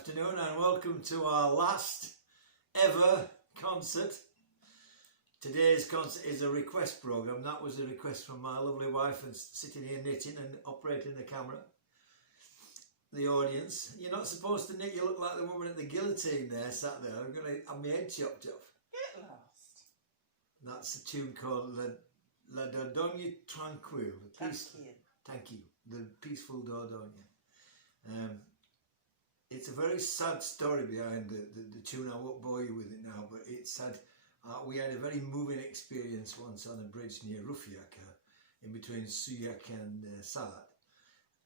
afternoon and welcome to our last ever concert. Today's concert is a request programme. That was a request from my lovely wife and sitting here knitting and operating the camera. The audience. You're not supposed to knit, you look like the woman at the guillotine there, sat there. I'm going to have my head chopped off. Get lost. That's a tune called La Dordogne Tranquille. Thank you. The Peaceful Dordogne. It's a very sad story behind the tune. I won't bore you with it now, but it's sad. We had a very moving experience once on a bridge near Rufiak, in between Suyak and Salat,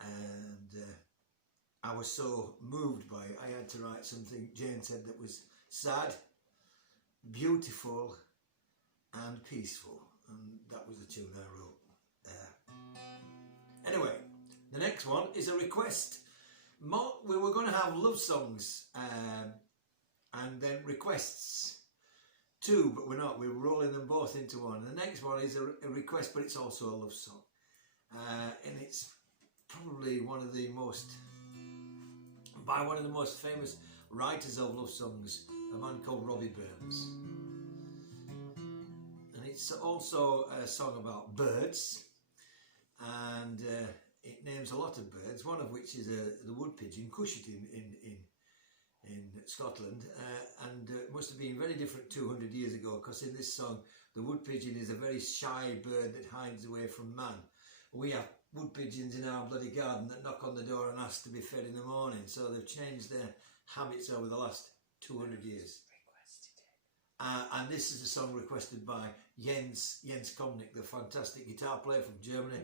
and I was so moved by it. I had to write something, Jane said, that was sad, beautiful and peaceful, and that was the tune I wrote. Anyway, the next one is a request. We were going to have love songs and then requests too, but we're not. We're rolling them both into one. The next one is a request, but it's also a love song, and it's probably one of the most famous writers of love songs, a man called Robbie Burns. And it's also a song about birds, and it names a lot of birds, one of which is the wood pigeon, cushat in Scotland, and must have been very different 200 years ago, because in this song the wood pigeon is a very shy bird that hides away from man. We have wood pigeons in our bloody garden that knock on the door and ask to be fed in the morning, so they've changed their habits over the last 200 years. And this is a song requested by Jens Komnik, the fantastic guitar player from Germany,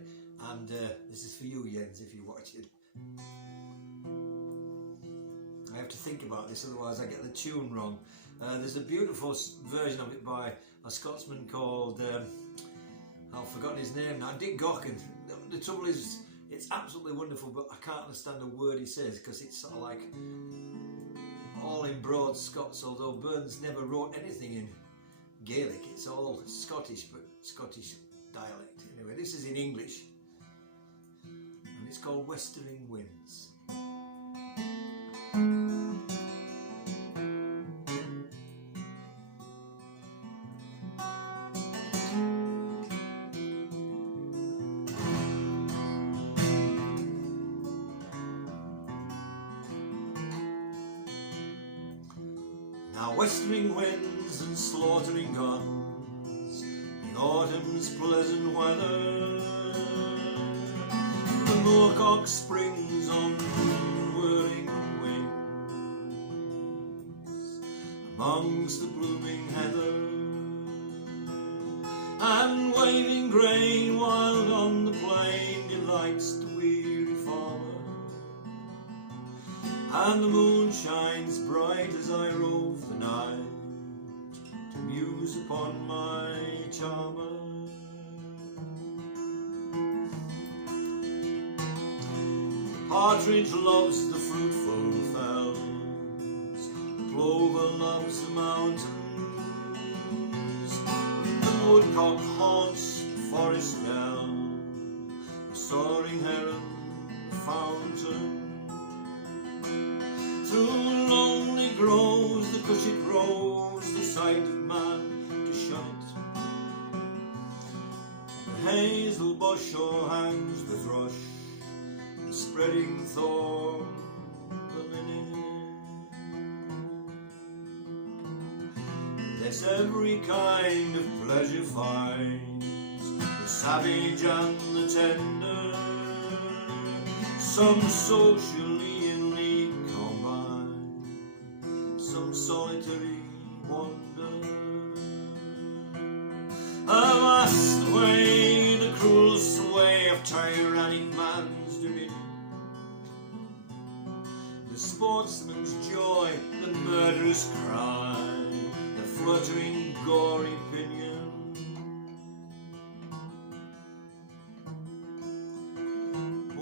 and this is for you, Jens, if you watch it. I have to think about this, otherwise I get the tune wrong. There's a beautiful version of it by a Scotsman called, I've forgotten his name now, Dick Gaughan. The trouble is, it's absolutely wonderful, but I can't understand a word he says, because it's sort of like all in broad Scots, although Burns never wrote anything in Gaelic. It's all Scottish, but Scottish dialect. Anyway, this is in English, and it's called Westering Winds. Now westering winds and slaughtering guns in autumn's pleasant weather, the moorcock springs on whirling wings amongst the blooming heather, and waving grain wild on the plain delights the weary farmer. And the moon shines bright as I rove the night to muse upon my charmer. The partridge loves the fruitful fells, the plover loves the mountains, the woodcock haunts the forest dell, the soaring heron the fountain. Through lonely groves the cushat roves, the sight of man to shun it. The hazel bush o'erhangs the thrush, the spreading thorn, the linnet. There's every kind of pleasure finds the savage and the tender, some socially solitary wander. Avast away the cruel sway of tyrannic man's dominion, the sportsman's joy, the murderous cry, the fluttering gory pinion.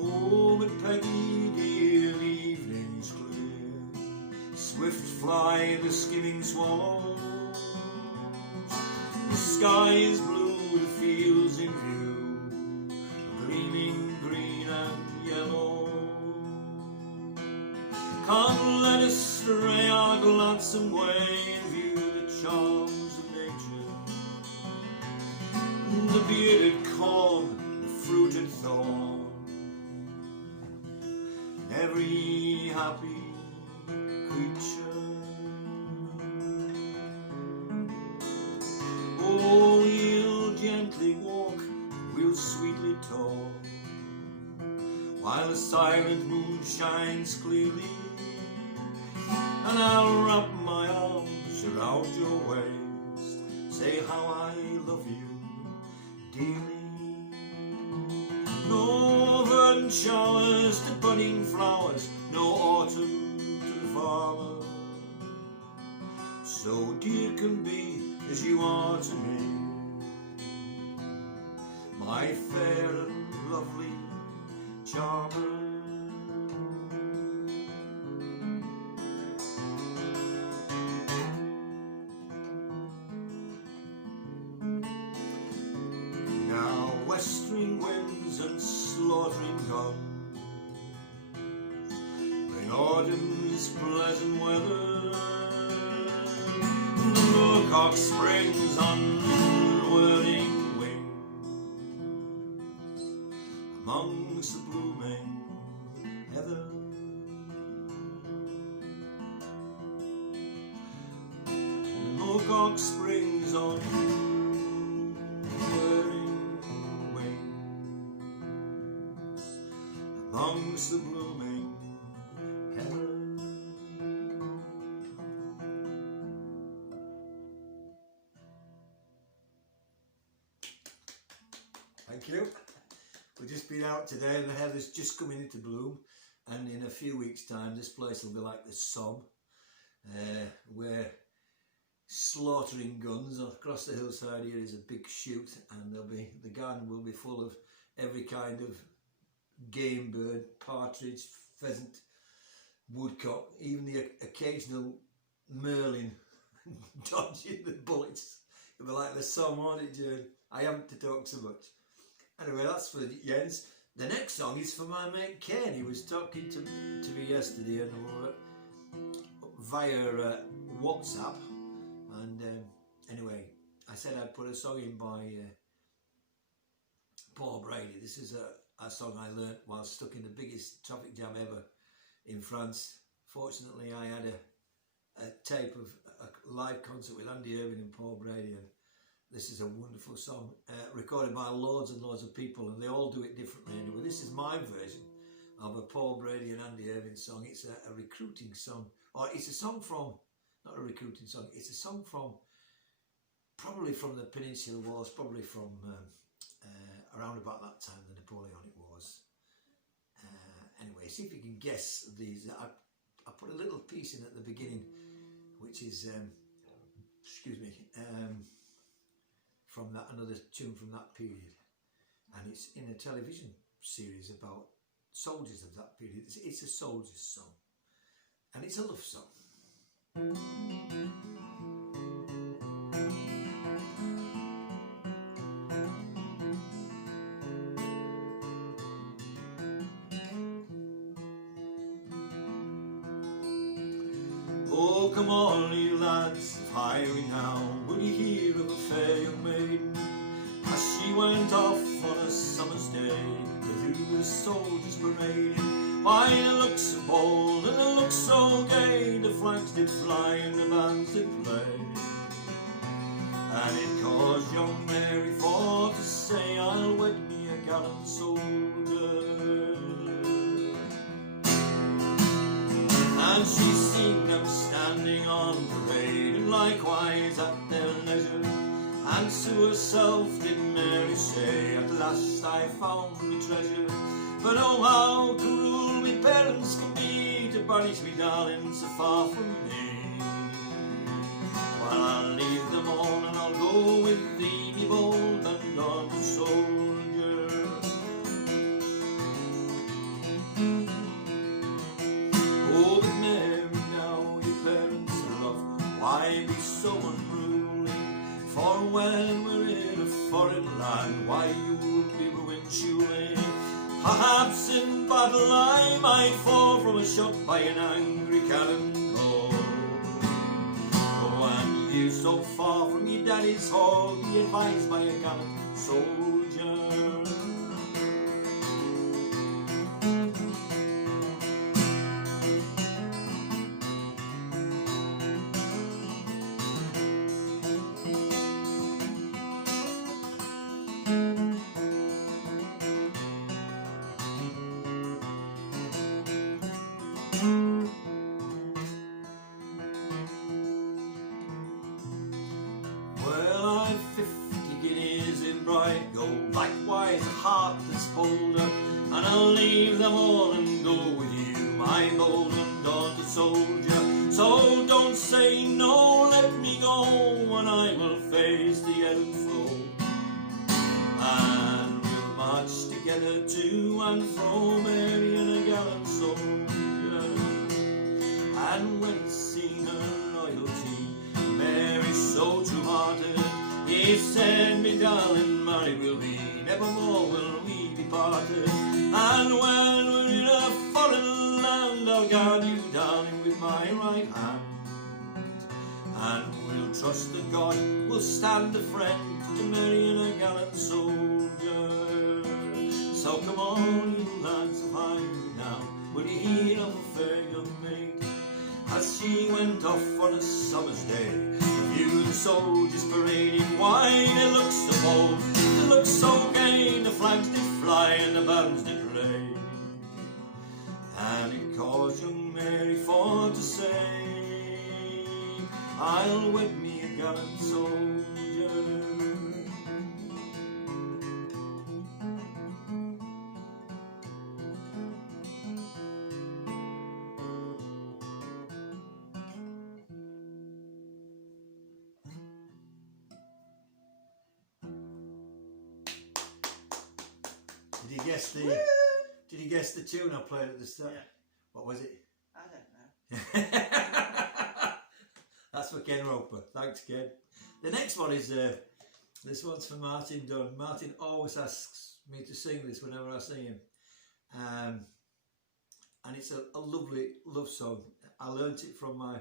Oh, but Peggy dear, the evening's clear, swift fly the skimming swallows, the sky is blue, the fields in view, gleaming green and yellow. Come, let us out some way and view the charms of nature. The bearded corn, the fruited thorn, every happy creature. Oh, we'll gently walk, we'll sweetly talk, while the silent moon shines clearly, and I'll wrap my arms around your waist, say how I love you dearly. No verdant showers to budding flowers, no autumn to the farmer, so dear can be as you are to me, my fair and lovely charmer. Now westering winds and slaughtering guns bring autumn's pleasant weather. The moorcock springs on whirling wings amongst the blooming heather. The moorcock springs on whirling wings amongst the blooming heather. Thank you. We've just been out today and the heather's just coming into bloom, and in a few weeks' time this place will be like the Somme, where slaughtering guns across the hillside here is a big shoot, and the garden will be full of every kind of game bird, partridge, pheasant, woodcock, even the occasional merlin dodging the bullets. It'll be like the Somme, won't it, Jane? I haven't to talk so much. Anyway, that's for Jens. The next song is for my mate Ken. He was talking to me yesterday and via WhatsApp. And anyway, I said I'd put a song in by Paul Brady. This is a song I learnt while stuck in the biggest traffic jam ever in France. Fortunately, I had a tape of a live concert with Andy Irving and Paul Brady, and this is a wonderful song, recorded by loads and loads of people, and they all do it differently anyway. This is my version of a Paul Brady and Andy Irving song. It's a recruiting song, or it's a song from, not a recruiting song, it's a song from, probably from the Peninsular Wars, probably from around about that time, the Napoleonic Wars. Anyway, see if you can guess these. I put a little piece in at the beginning, which is, excuse me, from that, another tune from that period, and it's in a television series about soldiers of that period. It's a soldier's song, and it's a love song. Oh, come on, you lads of high renown, will you hear of a fair young maiden, as she went off on a summer's day to do the soldiers' parading? Why, the looks so bold and the looks so gay, the flags did fly and the bands did play, and it caused young Mary for to say, I'll wed me a gallant soldier. And she seen them standing on parade, and likewise at their leisure, and to herself did Mary say, at last I found me treasure. But oh, how cruel me parents can be, to banish me darling so far from me. Well, I'll leave them all and I'll go with thee, me bold and honest soldier. Oh, but Mary, now your parents love, why be so unruly? For when we're in a foreign land, why you will be ruined surely. Perhaps in battle I might fall from a shot by an angry cannonball, you so far from your daddy's hall, be advised by a gallant soldier. Well, I've 50 guineas in bright gold, likewise a heart that's bolder, and I'll leave them all and go with you, my bold and daunted soldier. So don't say no, let me go, and I will face the outflow, and we'll march together to and fro, Mary and a gallant soldier. And when it's seen her loyalty, Mary's so true-hearted, he said, me darling, married we'll be, nevermore will we be parted. And when we're in a foreign land, I'll guard you, darling, with my right hand, and we'll trust that God will stand a friend to Mary and a gallant soldier. So come on, you lads of Highbury now, will you hear of a fair young maid, as she went off on a summer's day, to view the soldiers parading? Why, they looked so bold, they looked so gay, the flags did fly and the bands did play, and it caused young Mary for to say, I'll wed me a gallant soldier. Did you guess the Woo! Did you guess the tune I played at the start? Yeah. What was it? I don't know. That's for Ken Roper. Thanks, Ken. The next one is this one's for Martin Dunn. Martin always asks me to sing this whenever I see him, and it's a lovely love song. I learnt it from my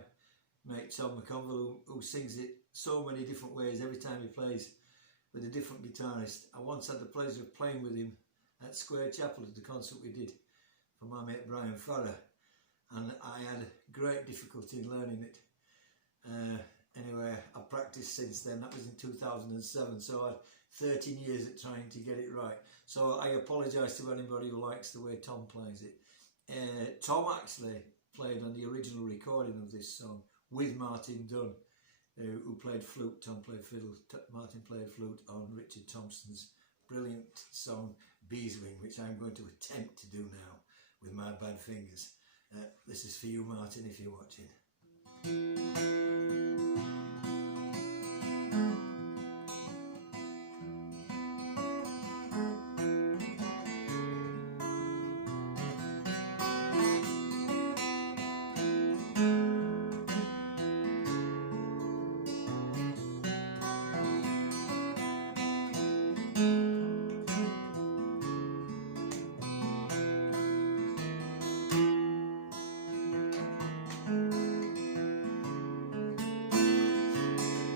mate Tom McConville, who sings it so many different ways every time he plays with a different guitarist. I once had the pleasure of playing with him at Square Chapel at the concert we did for my mate Brian Farrer, and I had great difficulty in learning it. Anyway, I've practiced since then. That was in 2007, so I had 13 years at trying to get it right. So I apologise to anybody who likes the way Tom plays it. Tom actually played on the original recording of this song with Martin Dunn, who played flute. Tom played fiddle. Martin played flute on Richard Thompson's brilliant song Beeswing, which I'm going to attempt to do now with my bad fingers. This is for you, Martin, if you're watching.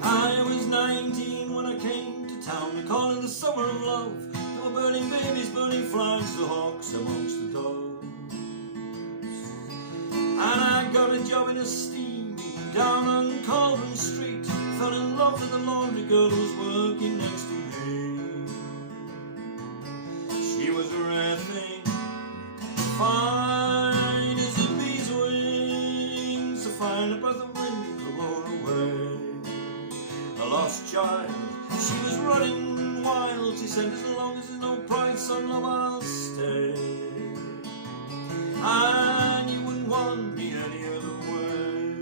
I was 19 when I came to town, they call it the summer of love. There were burning babies, burning flags, the hawks amongst the doves. And I got a job in a steam down on Cauldron Street. Fell in love with the laundry girl who was working next to me. She was a rare thing, fine as a bee's wings, so fine a breath of wind could blow her away. A lost child, she was running wild. She said, as long as there's no price on love, I'll stay. And you wouldn't want me any other way.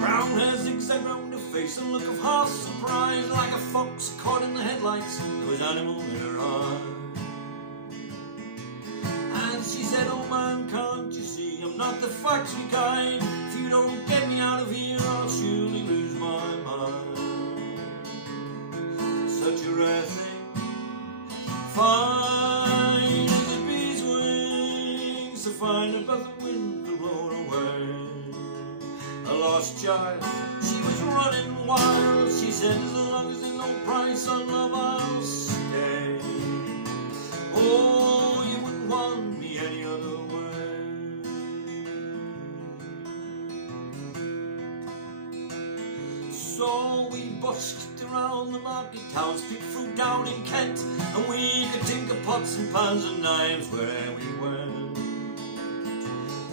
Brown hair zigzag round her face, a look of half surprise, like a fox caught in the headlights. There was animal in her eye. And she said, oh man, can't you see I'm not the factory kind? If you don't get me out of here, I'll surely lose my mind. Such a rare thing, fine as a bee's wings, so fine a breath of wind could blow away. A lost busked around the market towns, picked fruit down in Kent, and we could tinker pots and pans and knives where we went.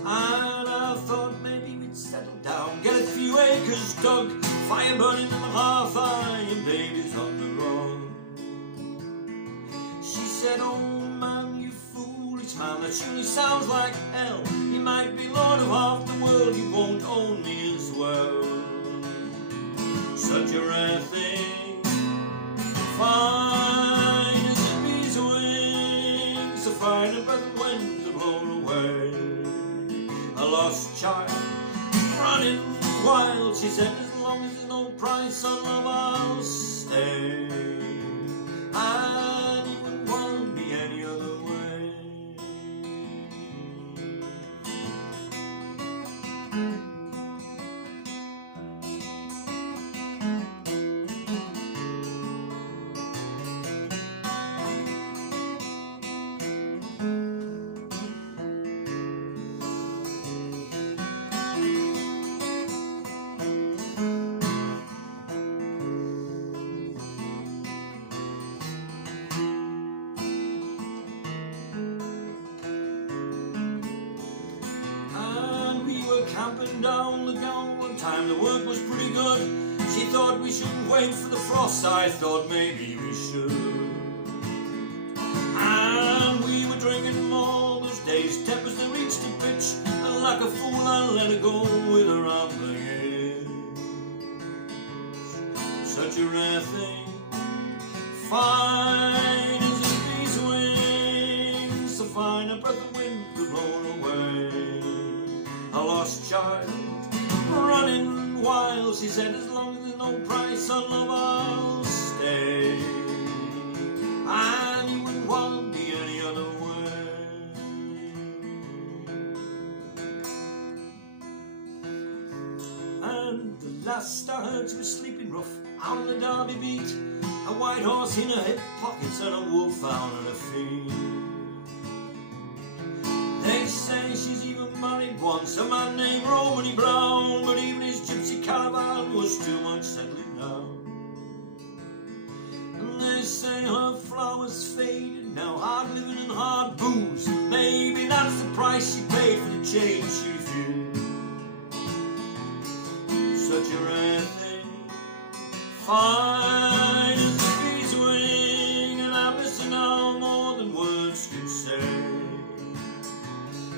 And I thought maybe we'd settle down, get a few acres dug, fire burning in the hearth, and babies on the run. She said, oh man, you foolish man, that surely sounds like hell. You might be lord of half the world, you won't own me as well. Such a rare thing, fine as a bee's wings, so fine a breath of wind to blow away. A lost child, running wild, she said, as long as there's no price on love, I'll stay. And it wouldn't want me any other way. Camping down the gown one time, the work was pretty good. She thought we shouldn't wait for the frost, I thought maybe we should. And we were drinking more those days, tempers that reached a pitch, and like a fool I let her go with her rambling edge. Such a rare thing, fine as a bee's wings, so fine a breath of wind could blow away. A lost child, running wild, she said, as long as there's no price on love, I'll stay. And you wouldn't want me any other way. And the last I heard, she was sleeping rough out on the Derby beat, a white horse in her hip pockets and a wolf out on her feet. They say she's even married once, a man named Romany Brown, but even his gypsy caravan was too much settling down. And they say her flowers faded now, hard living and hard booze. Maybe that's the price she paid for the change she refused. Such a rare thing, fine as a bee's wing, and I miss her now more than words can say.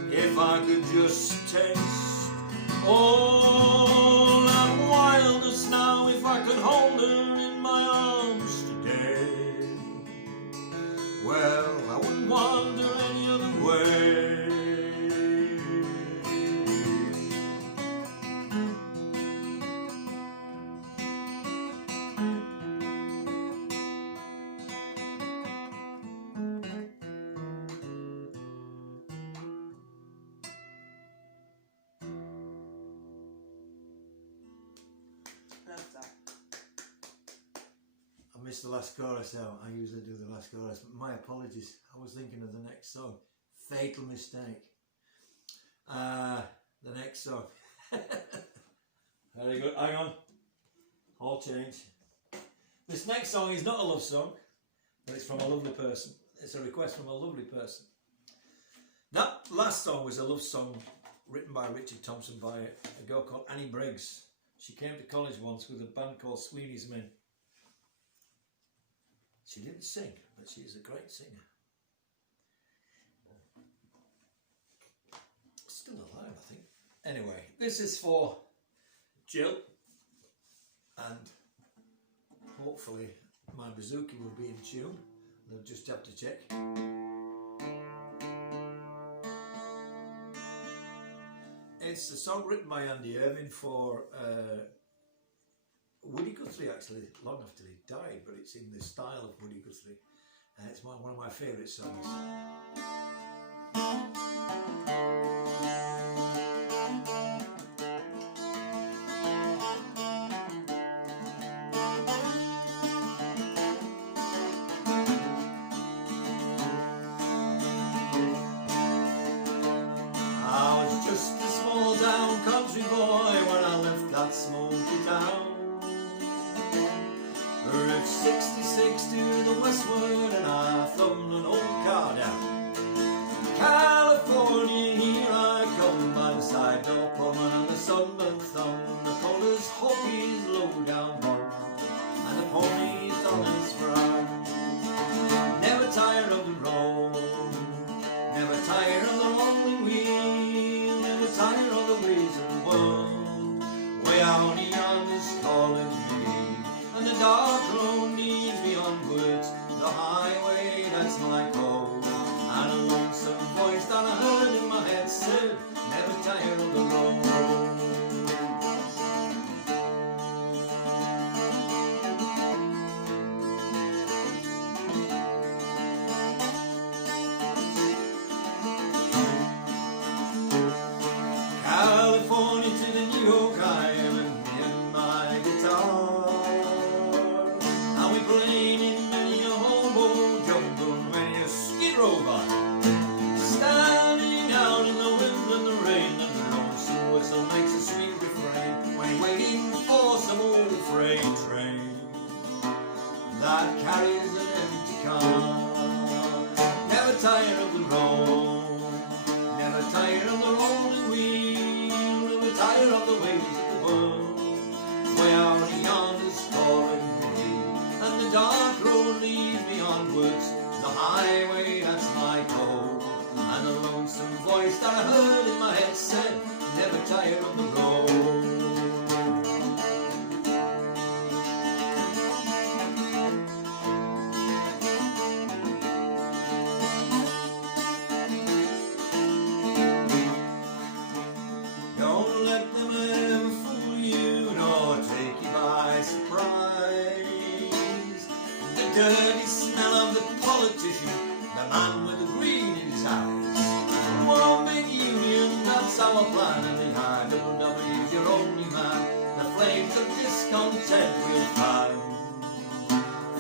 If I could just taste all that wildness now, if I could hold her in my arms today, well, I wouldn't want her any other way. I missed the last chorus out. I usually do the last chorus, but my apologies. I was thinking of the next song. Fatal mistake. The next song. Very good. Hang on. All change. This next song is not a love song, but it's from a lovely person. It's a request from a lovely person. That last song was a love song written by Richard Thompson by a girl called Annie Briggs. She came to college once with a band called Sweeney's Men. She didn't sing, but she is a great singer. Still alive, I think. Anyway, this is for Jill, and hopefully my bouzouki will be in tune. I'll just have to check. It's a song written by Andy Irving for Woody Guthrie, actually, long after he died, but it's in the style of Woody Guthrie. It's one of my favourite songs. I was just a small town country boy when I left that smoky town. to the westward and I thumbed an old car down. California, here I come, by the side door plumbing and the sunburnt thumb. The collar's hockey's low down bum, and the pony's on his frown. Never tired of the road, never tired of the rolling wheel, never tired of the ways of the world. Way out yonder's calling me, and the dark road leads me onwards, the highway that's my code. And a lonesome voice that I heard in my head said, never tired of the road. California to the New York Island, me and my guitar. And we played in many a hobo jungle when you skid row by. Standing out in the wind and the rain, and the lonesome whistle makes a sweet refrain when you're waiting for some old freight train that carries an empty car. Never tired of the road, never tired of the rolling wheel, never tired of the ways of the world. Way out yonder's calling me, and the dark road leads me onwards, the highway that's my code. And the lonesome voice that I heard in my head said, never tired of the road. Don't let them ever fool you, nor take you by surprise. The dirty smell of the politician, the man with the green in his eyes. One big union, that's our plan, and the IWW's your only man. The flames of discontent will fan,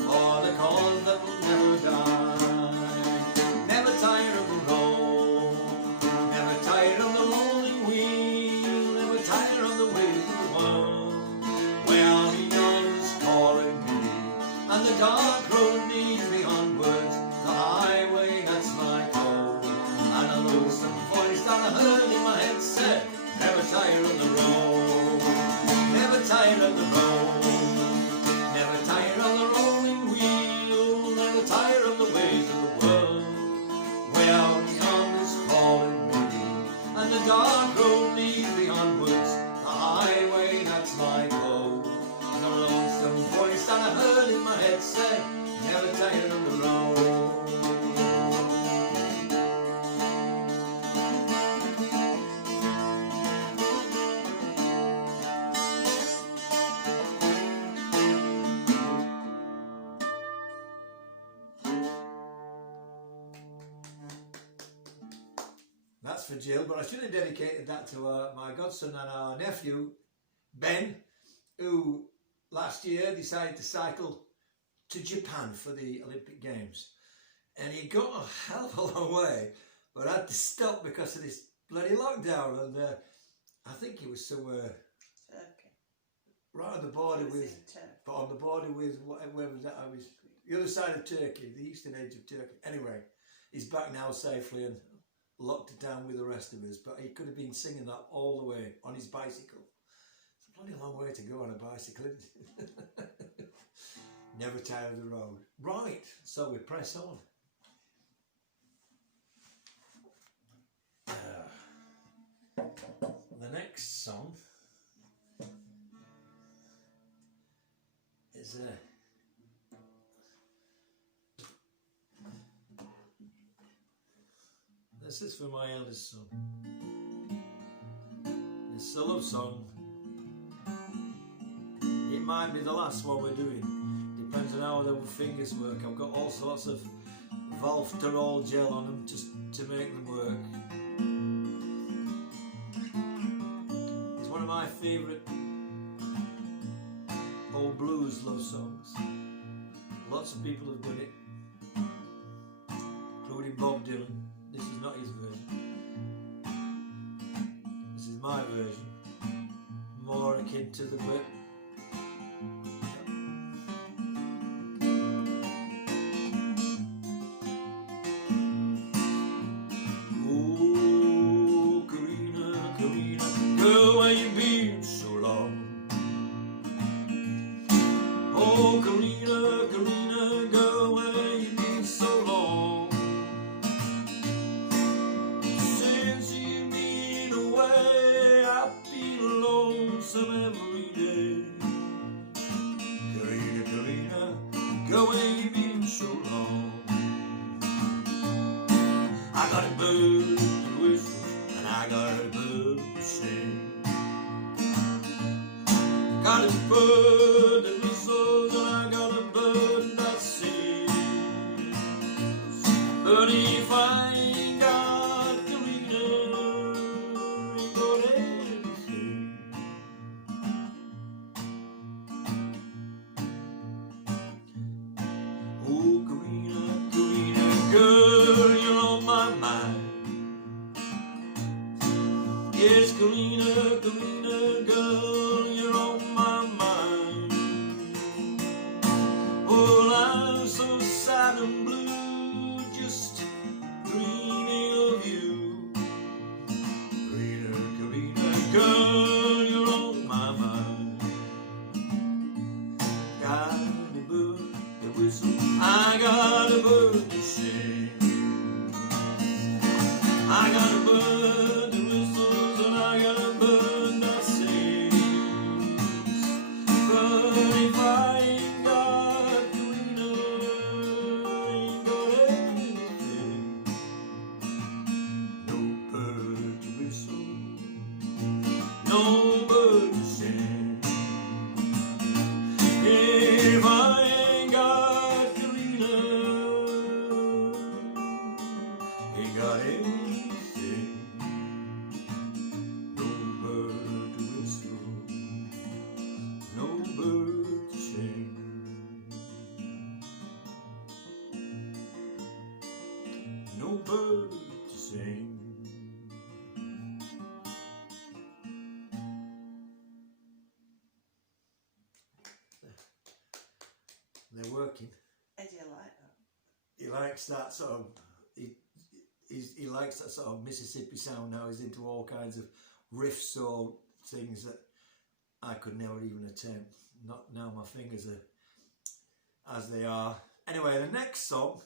for the cause that will never die. Never tired of the road, never tired of the rolling wheel, never tired of the ways of the world. Well, yonder's calling me, and the dark road leads me onwards, the highway that's my code. And a lonesome voice that I heard in my head said, never tired of the road, never tired of the road, never tired of the rolling wheel, never tired of the ways of the world. Well, yonder's calling me, and the dark road leads me onwards, the highway that's my code. And a lonesome voice that I heard in my head said, never tired of the road. That's for Jill, but I should have dedicated that to my godson and our nephew, Ben, who last year decided to cycle to Japan for the Olympic Games. And he got a hell of a long way, but had to stop because of this bloody lockdown. And I think he was somewhere Turkey. right on the border He was with, in Turkey. but on the border with, where was that? I was the other side of Turkey, the eastern edge of Turkey. Anyway, he's back now safely and locked it down with the rest of us, but he could have been singing that all the way on his bicycle. It's a bloody long way to go on a bicycle, isn't it? Never tired of the road. Right, so we press on. The next song is this is for my eldest son. It's a love song. It might be the last one we're doing. Depends on how the fingers work. I've got all sorts of Valfterol gel on them just to make them work. It's one of my favourite old blues love songs. Lots of people have done it, including Bob Dylan. This is not his version. This is my version, more akin to the bit. go where you've been so long. I got a bird that whistles, and I got a bird to sing. Got a bird that whistles, and I got a bird that sings. But if I ain't got Karina, ain't got anything. Oh, Karina, Karina, girl, you're on my mind. Yes, Karina, Karina, girl, you're on my mind. Well, I'm so sad and blue, just dreaming of you. Karina, Karina, girl, you're on my mind. Got a bird that whistles, I got a bird to sing. I got a bird that whistles, and I got a bird that sings. But if I ain't got Karina, I ain't got anything. No bird to whistle, no bird to sing. If I ain't got Karina, ain't got anything. No bird to whistle, no bird to sing. No bird to sing. They're working. Eddie, I like that. He likes that sort of. He likes that sort of Mississippi sound now. He's into all kinds of riffs or things that I could never even attempt. Not now. My fingers are as they are. Anyway, the next song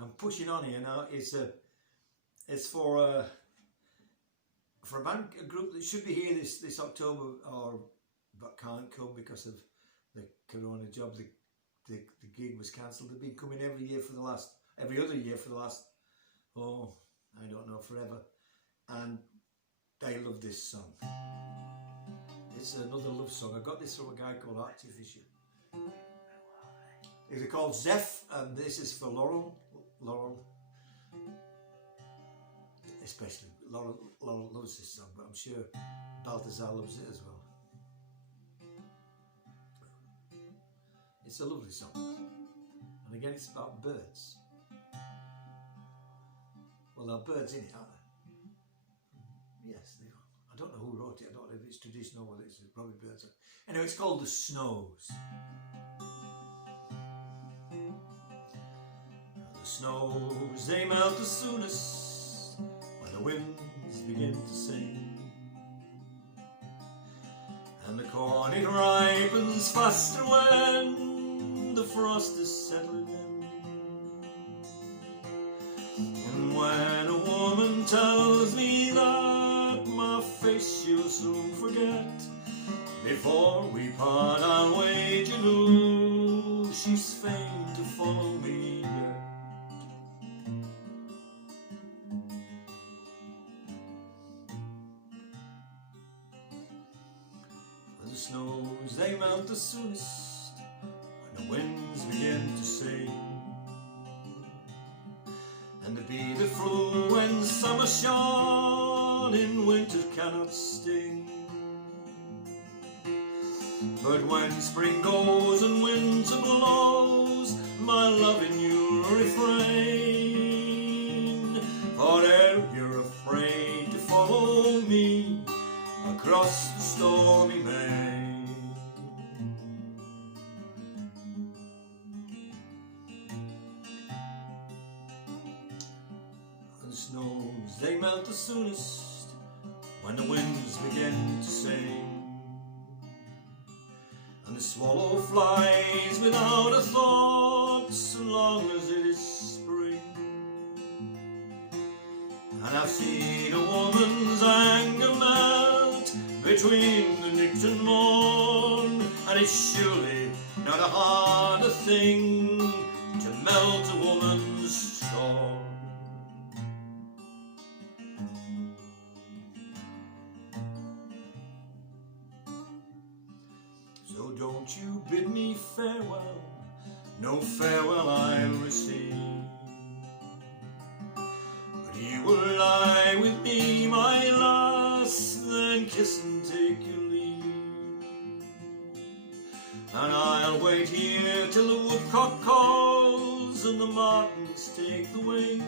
I'm pushing on here now is it's for a band, a group that should be here this October, but can't come because of the corona job. The gig was cancelled. They've been coming every other year for the last, I don't know, forever. And they love this song. It's another love song. I got this from a guy called Artificial. They're called Zeph, and this is for Laurel. Especially, Laurel loves this song, but I'm sure Balthazar loves it as well. It's a lovely song. And again, it's about birds. Well, there are birds in it, aren't there? Yes, they are. I don't know who wrote it. I don't know if it's traditional or whether it's probably birds. Anyway, it's called The Snows. The snows, they melt the soonest when the winds begin to sing. And the corn, it ripens faster when the frost is settling in. And when a woman tells me that my face she'll soon forget, before we part I'll wager no, she's fain to follow me yet. For the snows, they melt the soonest when the winds begin to sing. And the bee that flew when summer shone in winter cannot sting. But when spring goes and winter blows, my love in you refrain. For ere you're afraid to follow me across the stormy main. The snows, they melt the soonest when the winds begin to sing. And the swallow flies without a thought so long as it is spring. And I've seen a woman's anger melt between the night and morn, and it's surely not a harder thing melt a woman's scorn. So don't you bid me farewell, no farewell I'll receive, but you will lie with me, my lass, then kiss and take your leave. And I'll wait here till the woodcock calls and the martins take the wing,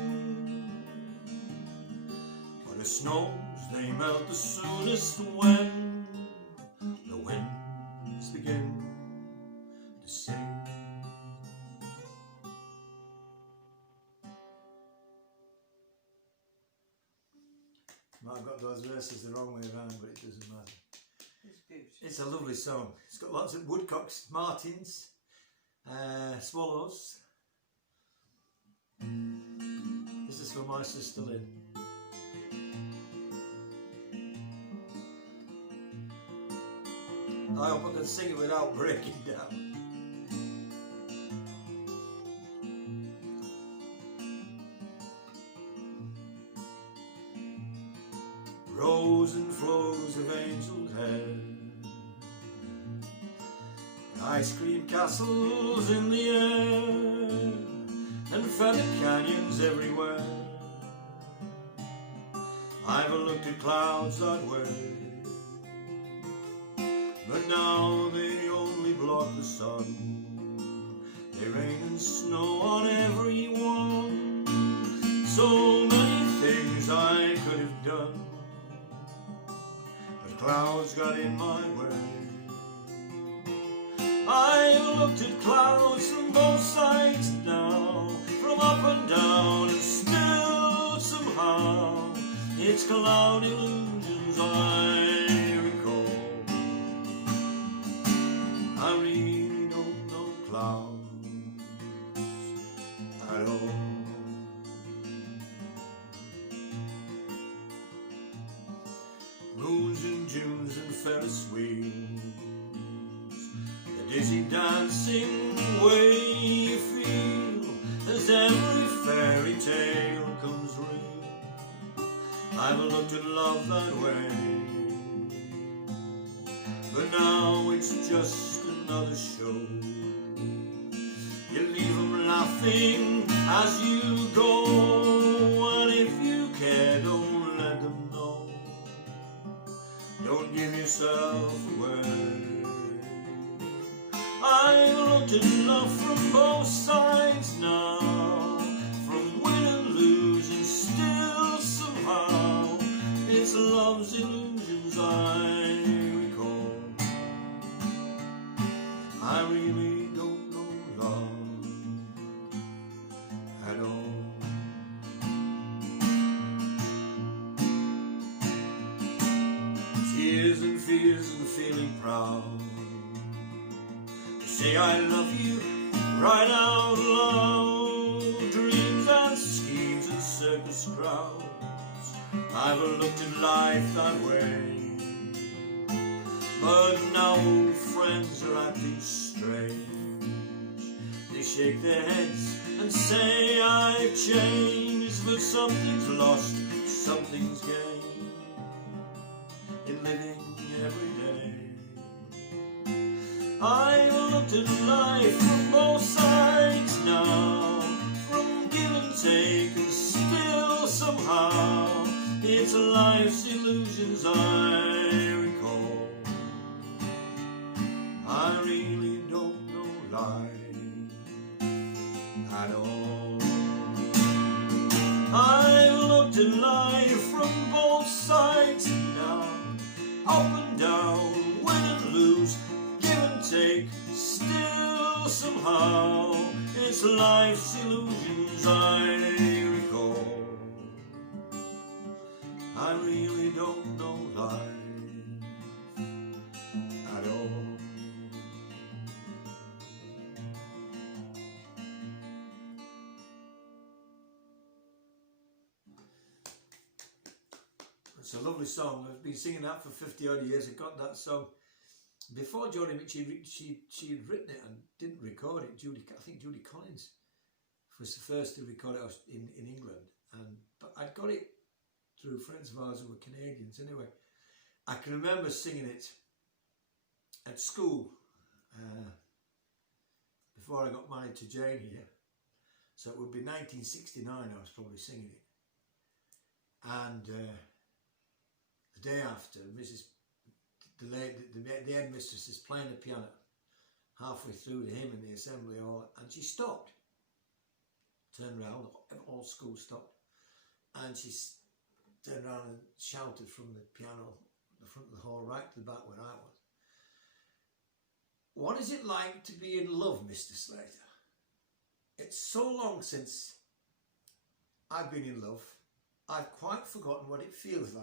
for the snows they melt the soonest when the winds begin to sing. I've got those verses the wrong way around, but it doesn't matter. It's beautiful. It's a lovely song. It's got lots of woodcocks, martins, swallows. This is for my sister Lynn. I hope I can sing it without breaking down. Rows and flows of angel hair, ice cream castles in the air, and feather canyons everywhere. I've looked at clouds that way, but now they only block the sun. They rain and snow on everyone. So many things I could have done, but clouds got in my way. I looked at clouds from both sides now, from up and down, and still somehow it's cloud illusions I recall. I really don't know clouds at all. Moons and Junes and Ferris wheels, the dizzy dancing way you feel as every fairy tale comes real. I've looked at love that way, but now it's just another show. You leave them laughing as you go, and if you care, don't let them know. Don't give yourself away. I've looked at love from both sides now, from win and lose, and still somehow it's love's illusions I recall. I really don't know love at all. Tears and fears and feeling proud to say I love you right out loud. Dreams and schemes and circus crowds, I've looked at life that way, but now old friends are acting strange. They shake their heads and say I've changed, but something's lost, something's gained in living every day. I've looked at life from both sides now, from give and take, and still somehow it's life's illusions I recall. I really don't know life at all. I've looked at life from both sides now, up and down, win and lose, give and take, still somehow it's life's illusions I recall. I really don't know life at all. It's a lovely song. I've been singing that for 50 odd years. I got that song before Joni Mitchell. She'd written it and didn't record it. I think Judy Collins was the first to record it in England, but I'd got it through friends of ours who were Canadians. Anyway, I can remember singing it at school before I got married to Jane here. So it would be 1969 I was probably singing it. And the day after, the headmistress is playing the piano halfway through the hymn in the assembly hall, and she stopped, turned around, all school stopped, and she turned around and shouted from the piano, the front of the hall, right to the back where I was. What is it like to be in love, Mr. Slater? It's so long since I've been in love, I've quite forgotten what it feels like.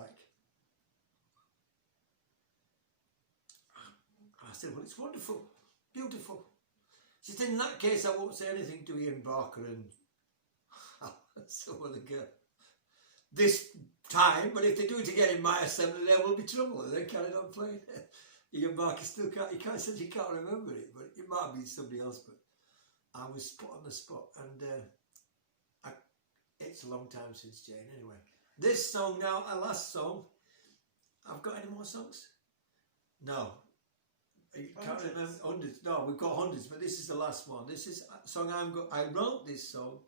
I said, well, it's wonderful, beautiful. She said, in that case, I won't say anything to Ian Barker and some other girl this time, but if they do it again in my assembly, there will be trouble. And they carried on playing. Ian Barker still can't, said he can't remember it, but it might have been somebody else. But I was put on the spot, and it's a long time since Jane. Anyway, this song now, our last song. I've got any more songs? No. You can't remember hundreds. No, we've got hundreds, but this is the last one. This is a song I wrote this song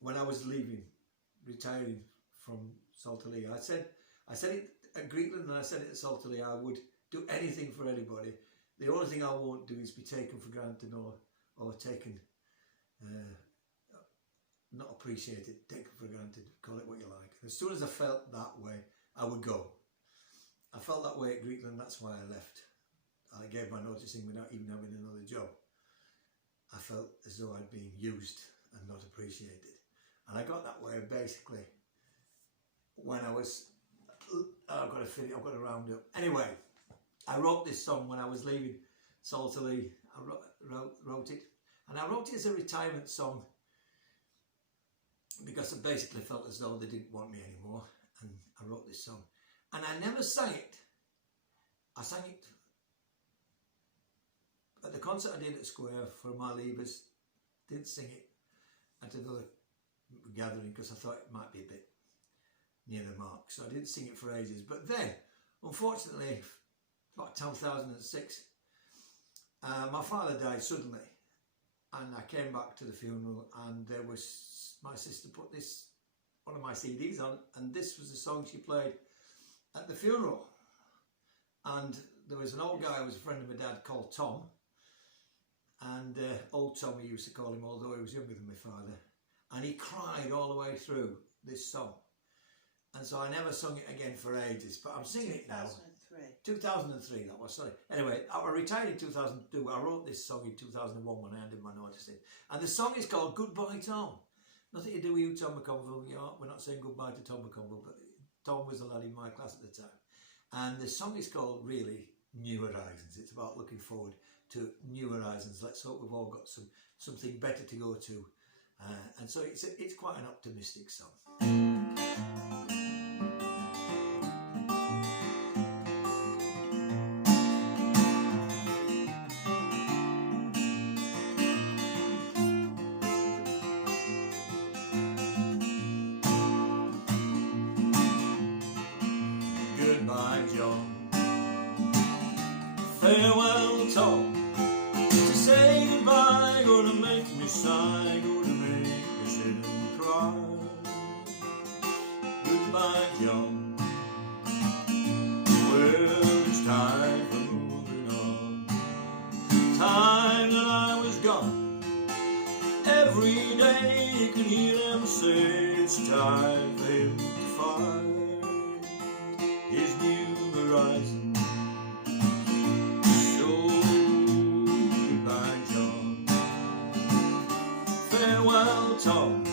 when I was retiring from Salterlea. I said it at Greetland, and I said it at Salterlea. I would do anything for anybody. The only thing I won't do is be taken for granted or taken, not appreciated, taken for granted. Call it what you like. And as soon as I felt that way, I would go. I felt that way at Greetland. That's why I left. I gave my notice in without even having another job. I felt as though I'd been used and not appreciated. And I got that way basically when I was, I've got to round up. Anyway, I wrote this song when I was leaving Salterlea. I wrote it. And I wrote it as a retirement song because I basically felt as though they didn't want me anymore. And I wrote this song. And I never sang it. I sang it at the concert I did at Square for my leavers. Didn't sing it at another gathering because I thought it might be a bit near the mark. So I didn't sing it for ages. But then, unfortunately, about 2006, my father died suddenly. And I came back to the funeral, and there was, my sister put one of my CDs on, and this was the song she played at the funeral. And there was an old guy who was a friend of my dad called Tom, and old Tom, we used to call him, although he was younger than my father, and he cried all the way through this song. And so I never sung it again for ages, but I'm singing it now. 2003 that was, sorry. Anyway, I retired in 2002. I wrote this song in 2001 when I handed my notice in. And the song is called Goodbye Tom. Nothing to do with you, Tom McConville. We're not saying goodbye to Tom McConville, but Tom was a lad in my class at the time. And the song is called, really, New Horizons. It's about looking forward to new horizons. Let's hope we've all got something better to go to. And so it's quite an optimistic song. Goodbye, John. Farewell, Tom. To say goodbye, gonna make me sigh, gonna make me sit and cry. Goodbye, John. Well, it's time for moving on. Time that I was gone. Every day you can hear them say it's time for him to find his new horizon. So goodbye, John. Farewell, Tom.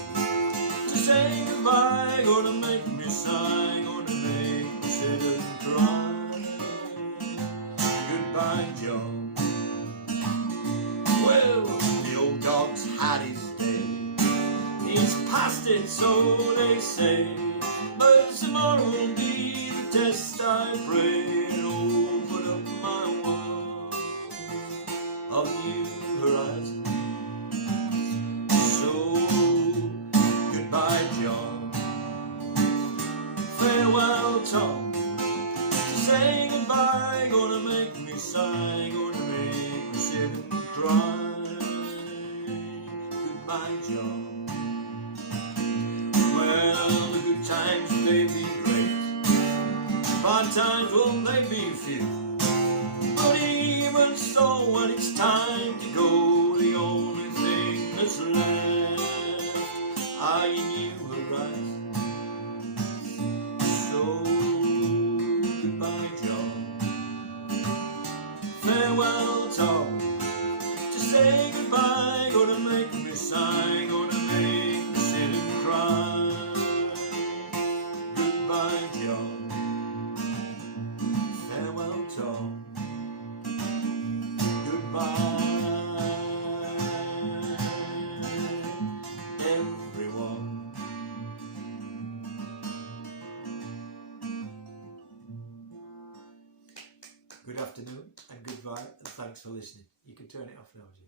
To say goodbye, gonna make me sigh, gonna make me sit and cry. Goodbye, John. Well, the old dog's had his day. He's past it, so they say. But tomorrow will be the test, I pray, and open up my world of new horizons. times will they be few, but even so, when it's time to go, the only thing that's left are your new horizons. So goodbye, John. Farewell, Tom. To say goodbye, gonna make me sigh, gonna make me sit and cry. Goodbye, John. Farewell, Tom. Goodbye, everyone. Good afternoon and goodbye, and thanks for listening. You can turn it off now, Jim.